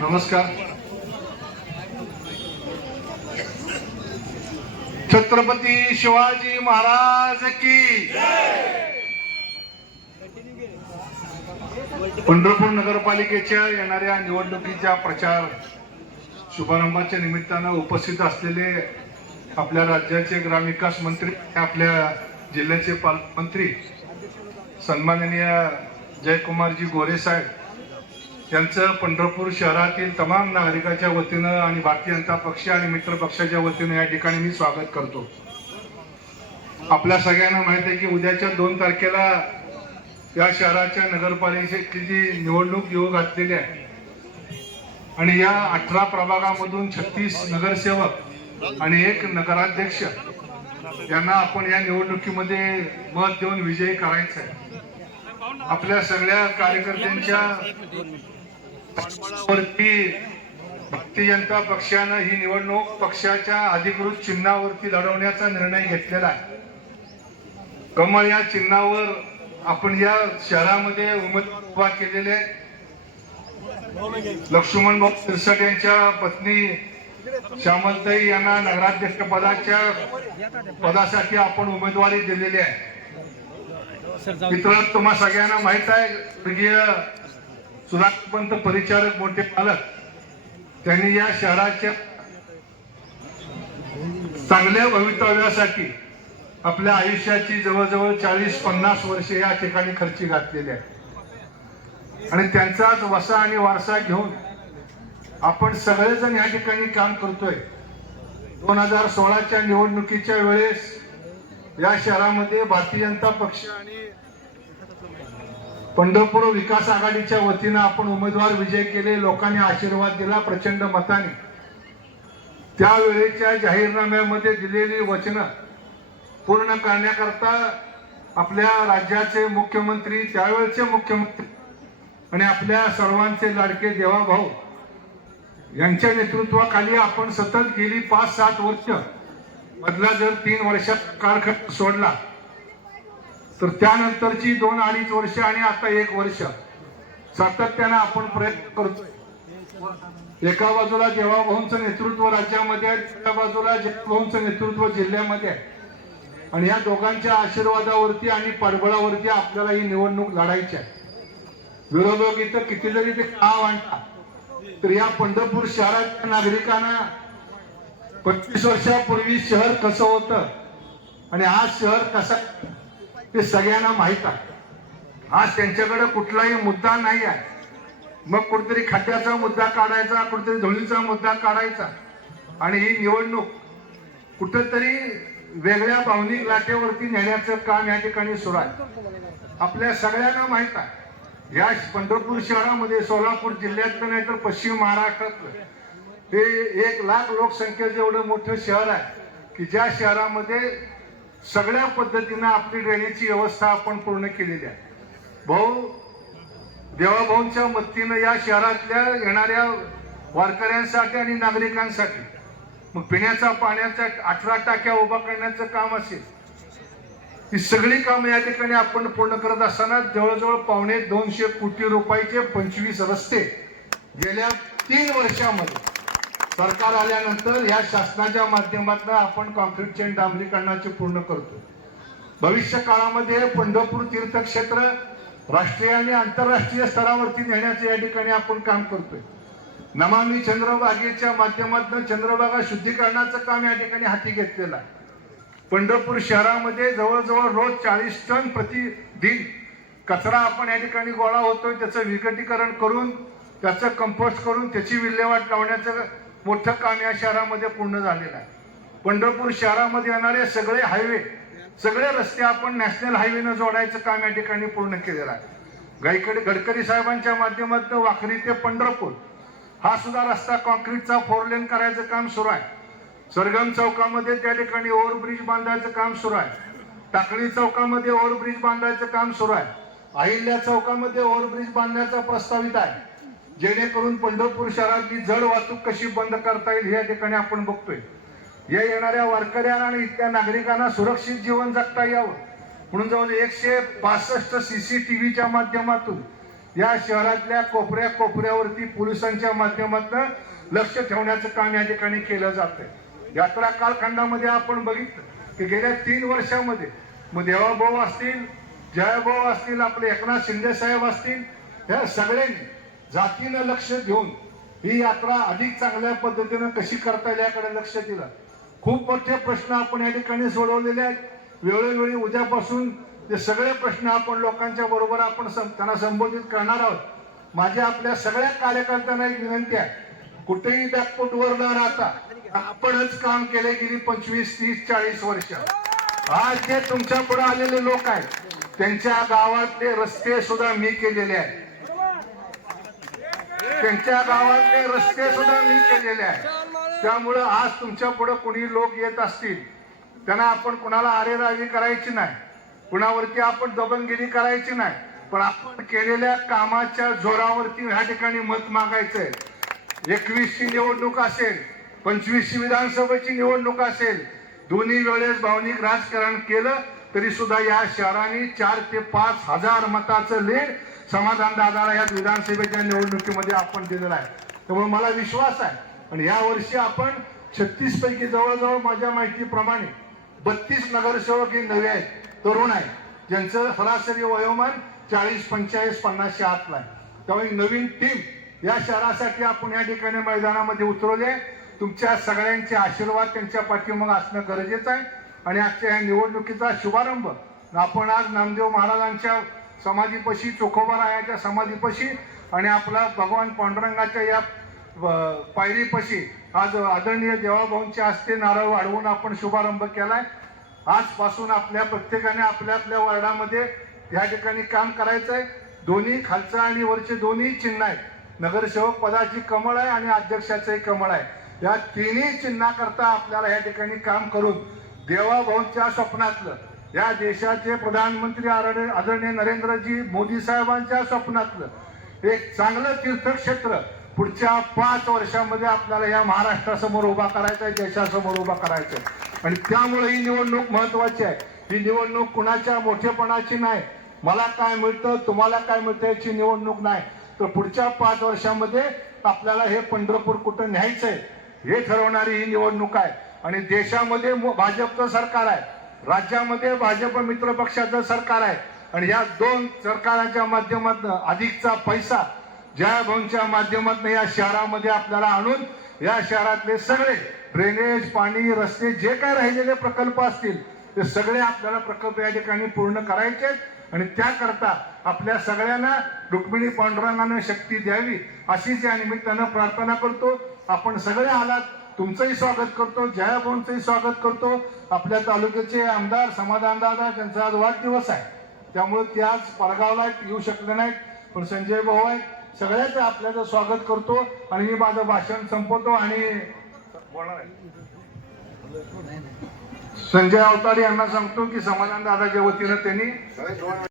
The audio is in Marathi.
नमस्कार. छत्रपती शिवाजी महाराज की पंढरपूर नगरपालिकेच्या येणाऱ्या निवडणुकीच्या प्रचार शुभारंभाच्या निमित्तानं उपस्थित असलेले आपल्या राज्याचे ग्रामविकास मंत्री आपल्या जिल्ह्याचे पालकमंत्री सन्माननीय जयकुमारजी गोरे साहेब यांचं पंढरपूर शहरातील तमाम नागरिकाच्या वतीनं आणि भारतीय जनता पक्ष आणि मित्र पक्षाच्या वतीनं या ठिकाणी मी स्वागत करतो. आपल्या सगळ्यांना माहिती आहे की उद्याच्या दोन तारखेला या शहराच्या नगरपालिकेची जी निवडणूक येऊ घातलेली आहे आणि या अठरा प्रभागामधून छत्तीस नगरसेवक आणि एक नगराध्यक्ष यांना आपण या निवडणुकीमध्ये मत देऊन विजयी करायचं आहे आपल्या सगळ्या कार्यकर्त्यांच्या वरती भारतीय जनता पक्षानं ही निवडणूक पक्षाच्या अधिकृत चिन्हावरती लढवण्याचा निर्णय घेतलेला आहे कमळ या चिन्हावर आपण या शहरामध्ये उमेदवार उभा केलेले आहे. लक्ष्मण भाऊ सिरसट यांच्या पत्नी श्यामलताई यांना नगराध्यक्ष पदाच्या पदासाठी आपण उमेदवारी दिलेली आहे. मित्र तुम्हा सगळ्यांना माहीत आहे स्वर्गीय सुधाकरपंत परिचारक मोठे पालक त्यांनी या शहराच्या चांगल्या भवितव्यासाठी आपल्या आयुष्याची जवळजवळ चाळीस पन्नास वर्षे या ठिकाणी खर्ची घातलेली आहे आणि त्यांचाच वसा आणि वारसा घेऊन आपण सगळेजण या ठिकाणी काम करतोय. दोन हजार सोळाच्या निवडणुकीच्या वेळेस या शहरामध्ये भारतीय जनता पक्ष आणि पंढरपूर विकास आघाडीच्या वतीनं आपण उमेदवार विजय केले लोकांनी आशीर्वाद दिला प्रचंड मताने. त्यावेळेच्या जाहीरनाम्यामध्ये दिलेली वचनं पूर्ण करण्याकरता आपल्या राज्याचे मुख्यमंत्री त्यावेळचे मुख्यमंत्री आणि आपल्या सर्वांचे लाडके देवाभाऊ यांच्या नेतृत्वाखाली आपण सतत गेली पाच सात वर्ष मधला जर तीन वर्षात कालखंड सोडला तर त्यानंतरची दोन अडीच वर्ष आणि आता एक वर्ष सातत्यानं आपण प्रयत्न करतोय. एका बाजूला देवाभाऊंचं नेतृत्व राज्यामध्ये आहे दुसऱ्या बाजूला जयभाऊंचं नेतृत्व जिल्ह्यामध्ये आहे. आणि या दोघांच्या आशीर्वादावरती आणि पाठबळावरती आपल्याला ही निवडणूक लढायची आहे. विरोधक इथं किती जरी ते का आणतात तर या पंढरपूर शहराच्या नागरिकांना पंचवीस वर्षापूर्वी शहर कसं होतं आणि आज शहर कसं ते सगळ्यांना माहीत आहे. आज त्यांच्याकडे कुठलाही मुद्दा नाही आहे. मग कुठेतरी खड्ड्याचा मुद्दा काढायचा कुठेतरी धुळीचा मुद्दा काढायचा. आणि ही निवडणूक कुठंतरी वेगळ्या भावनिक लाटेवरती नेण्याचं काम या ठिकाणी सुरू आहे. आपल्या सगळ्यांना माहीत आहे. या पंढरपूर शहरामध्ये सोलापूर जिल्ह्यातलं नाही तर पश्चिम महाराष्ट्रातलं. हे एक लाख लोकसंख्येचं एवढं मोठं शहर आहे की ज्या शहरामध्ये सगळ्या पद्धतीनं आपली ड्रेनेजची व्यवस्था आपण पूर्ण केलेली आहे. भाऊ देवाभाऊंच्या मदतीनं या शहरातल्या येणाऱ्या वारकऱ्यांसाठी आणि नागरिकांसाठी मग पिण्याचा पाण्याचा अठरा टाक्या उभा करण्याचं काम असेल ही सगळी कामं या ठिकाणी आपण पूर्ण करत असताना जवळजवळ पावणे दोनशे कोटी रुपयाचे पंचवीस रस्ते गेल्या तीन वर्षामध्ये सरकार आल्यानंतर या शासनाच्या माध्यमातून आपण कॉन्क्रीटचे चेन डांबरीकरणाचे पूर्ण करतो. भविष्य काळामध्ये पंढरपूर तीर्थक्षेत्र राष्ट्रीय आणि आंतरराष्ट्रीय स्तरावरती नेण्याचं या ठिकाणी आपण काम करतोय. नमामी चंद्रभागेच्या माध्यमातून चंद्रभागा शुद्धीकरणाचं काम या ठिकाणी हाती घेतलेलं आहे. पंढरपूर शहरामध्ये जवळजवळ रोज चाळीस टन प्रतिदिन कचरा आपण या ठिकाणी गोळा होतोय. त्याचं विघटीकरण करून त्याचं कंपोस्ट करून त्याची विल्हेवाट लावण्याचं मोठं काम या शहरामध्ये पूर्ण झालेलं आहे. पंढरपूर शहरामध्ये येणारे सगळे हायवे सगळे रस्ते आपण नॅशनल हायवेनं जोडायचं काम या ठिकाणी पूर्ण केलेलं आहे. गायकडे गडकरी साहेबांच्या माध्यमातून वाखरी ते पंढरपूर. हा सुद्धा रस्ता कॉन्क्रीटचा फोर लेन करायचं काम सुरू आहे. सरगम चौकामध्ये त्या ठिकाणी ओव्हरब्रिज बांधायचं काम सुरू आहे. टाकळी चौकामध्ये ओव्हरब्रिज बांधायचं काम सुरू आहे. अहिल्या चौकामध्ये ओव्हरब्रिज बांधण्याचा प्रस्तावित आहे. जेणेकरून पंढरपूर शहरातली जड वाहतूक कशी बंद करता येईल या ठिकाणी आपण बघतोय. या येणाऱ्या वारकऱ्या आणि इथल्या नागरिकांना सुरक्षित जीवन जगता यावं. म्हणून जवळ एकशे पासष्ट सी सी टी व्हीच्या माध्यमातून या शहरातल्या कोपऱ्या कोपऱ्यावरती पोलिसांच्या माध्यमातून लक्ष ठेवण्याचं काम या ठिकाणी केलं जातंय. यात्रा कालखंडामध्ये आपण बघितलं की गेल्या तीन वर्षामध्ये मग देवाभाऊ असतील जयभाऊ असतील आपले एकनाथ शिंदे साहेब असतील ह्या सगळ्यांनी जातीनं लक्ष देऊन ही यात्रा अधिक चांगल्या पद्धतीनं कशी करता येईल याकडे लक्ष दिलं. खूप मोठे प्रश्न आपण या ठिकाणी सोडवलेले आहेत. वेळोवेळी उद्यापासून ते सगळे प्रश्न आपण लोकांच्या बरोबर आपण सं- त्यांना संबोधित करणार आहोत. माझ्या आपल्या सगळ्या कार्यकर्त्यांना एक विनंती आहे. कुठेही बॅकफुटवर न राहता आपणच काम केले गेली पंचवीस तीस चाळीस वर्ष. आज जे तुमच्यापुढे आलेले लोक आहेत त्यांच्या गावातले रस्ते सुद्धा मी केलेले आहेत. त्यांच्या गावातले रस्ते सुद्धा मी केलेले आहेत. त्यामुळं आज तुमच्यापुढे कुणी लोक येत असतील त्यांना आपण कुणाला अरेराजी करायची नाही. कुणावरती आपण दबंगिरी करायची नाही. पण आपण केलेल्या कामाच्या जोरावरती ह्या ठिकाणी मत मागायचंय. एकवीसची निवडणूक असेल पंचवीसची विधानसभेची निवडणूक असेल दोन्ही वेळेस भावनिक राजकारण केलं तरी सुद्धा या शहराने चार ते पाच हजार मताचं लीड समाधान दादाला या विधानसभेच्या निवडणुकीमध्ये आपण दिलेलं आहे. त्यामुळे मला विश्वास आहे. आणि या वर्षी आपण छत्तीस पैकी जवळजवळ माझ्या माहितीप्रमाणे बत्तीस नगरसेवक हे नवे आहेत तरुण आहेत ज्यांचं सरासरी वयोमान चाळीस पंचेचाळीस पन्नासशे आतला आहे. त्यामुळे नवीन टीम या शहरासाठी आपण या ठिकाणी मैदानामध्ये उतरवले. तुमच्या सगळ्यांचे आशीर्वाद त्यांच्या पाठीमागे असणं गरजेचं आहे. आणि आजच्या या निवडणुकीचा शुभारंभ. आपण आज नामदेव महाराजांच्या समाधीपाशी चोखोबारायाच्या समाधीपाशी आणि आपला भगवान पांडुरंगाच्या या व- पायरीपाशी आज आदरणीय देवाभाऊंच्या हस्ते नारळ वाढवून आपण शुभारंभ केलाय. आजपासून आपल्या प्रत्येकाने आपल्या आपल्या वार्डामध्ये या ठिकाणी काम करायचं आहे दोन्ही खालचं आणि वरचे दोन्ही चिन्ह आहेत. नगरसेवक पदाची कमळ आहे आणि अध्यक्षाचंही कमळ आहे. या तिन्ही चिन्हाकरता आपल्याला या ठिकाणी काम करून देवाभाऊंच्या स्वप्नातलं या देशाचे प्रधानमंत्री आदरणीय आदरणीय नरेंद्रजी मोदी साहेबांच्या स्वप्नातलं एक चांगलं तीर्थक्षेत्र पुढच्या पाच वर्षामध्ये आपल्याला या महाराष्ट्रासमोर उभा करायचा आहे देशासमोर उभा करायचा आहे. आणि त्यामुळे ही निवडणूक महत्वाची आहे. ही निवडणूक कुणाच्या मोठेपणाची नाही. मला काय मिळतं तुम्हाला काय मिळतं याची निवडणूक नाही. तर पुढच्या पाच वर्षामध्ये आपल्याला हे पंढरपूर कुठं न्यायचं आहे हे ठरवणारी ही निवडणूक आहे आणि देशामध्ये भाजपचं सरकार आहे राज्यामध्ये भाजप मित्र पक्षाचं सरकार आहे आणि या दोन सरकारांच्या माध्यमातून अधिकचा पैसा जयाभाऊंच्या माध्यमातून या शहरामध्ये आपल्याला आणून या शहरातले सगळे ड्रेनेज पाणी रस्ते जे काय राहिलेले प्रकल्प असतील ते सगळे आपल्याला प्रकल्प या ठिकाणी पूर्ण करायचे आहेत. आणि त्याकरता आपल्या सगळ्यांना रुक्मिणी पांडुरंगानं शक्ती द्यावी अशीच या निमित्तानं प्रार्थना करतो. आपण सगळे आलात तुमचंही स्वागत करतो जयाभाऊंचंही स्वागत करतो. आपल्या तालुक्याचे आमदार समाधान दादा त्यांचा आज वाढदिवस आहे. त्यामुळे ते आज परगावला येऊ शकले नाहीत पण संजय भाऊ आहेत. सगळ्याच आपल्याचं स्वागत करतो आणि मी माझं भाषण संपवतो आणि संजय अवताडे यांना सांगतो की समाधान दादाच्या वतीनं त्यांनी